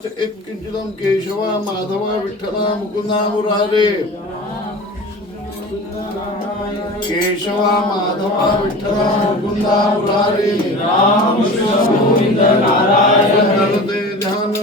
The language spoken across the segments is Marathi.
एक किंचिदं केशव माधव विठ्ठल मुकुंदा मुरारे केशव माधव विठ्ठल मुकुंदा मुरारे राम कृष्ण गोविंद नारायण ध्यान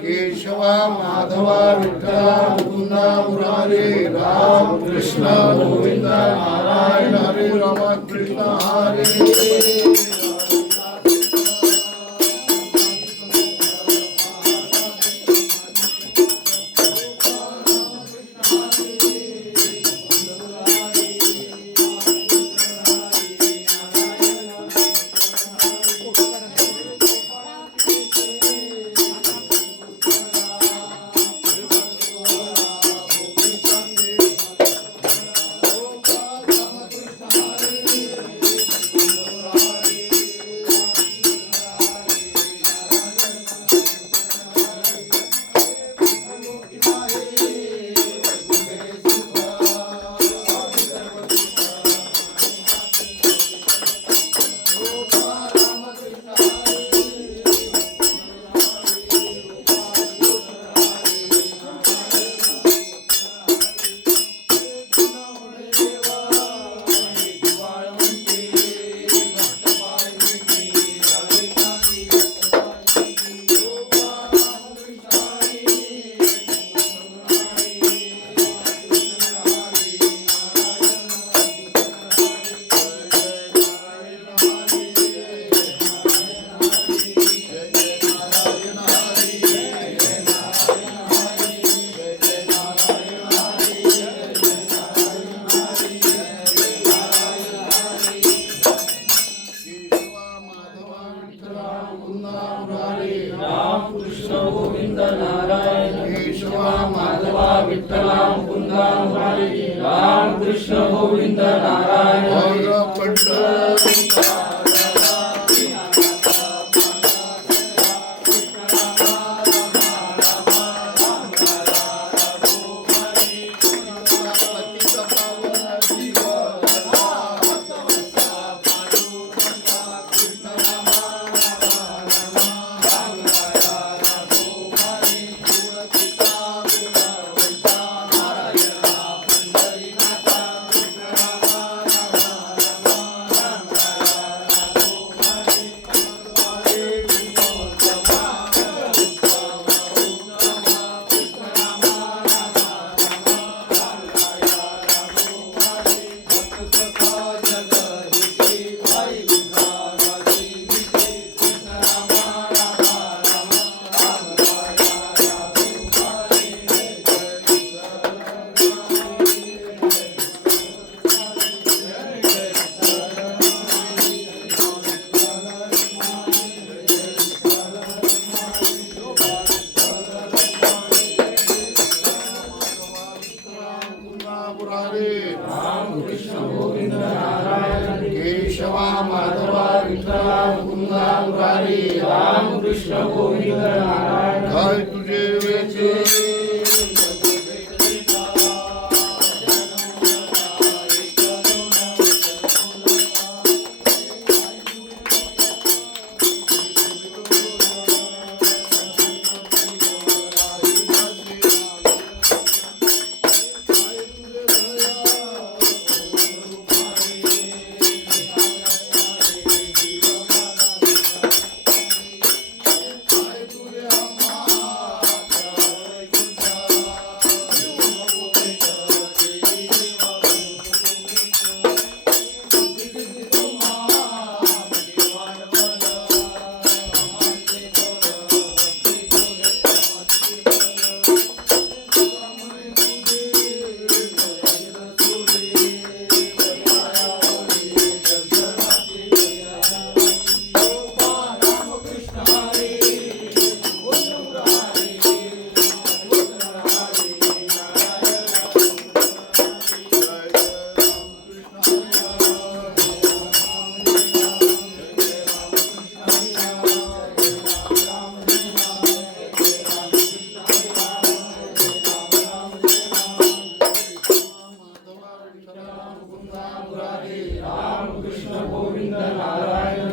केशव माधव विठ्ठल मुकुंद मुरारे राम कृष्ण गोविंद नारायण हरे राम कृष्ण हरे राम कृष्ण गोविंद नारायण केशव माधव विठ्ठल मुकुंद मुरारे राम कृष्ण गोविंद नारायण राम कृष्ण गोविंद नारायण केशव माधव विठ्ठल मुकुंद मुरारे राम कृष्ण गोविंद नारायण काय तुझे वेचे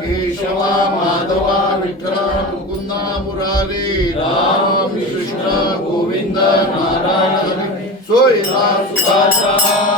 केशवा माधवा विठ्ठला मुकुंदा मुरारे राम कृष्ण गोविंद नारायण सोयरा सुखाचा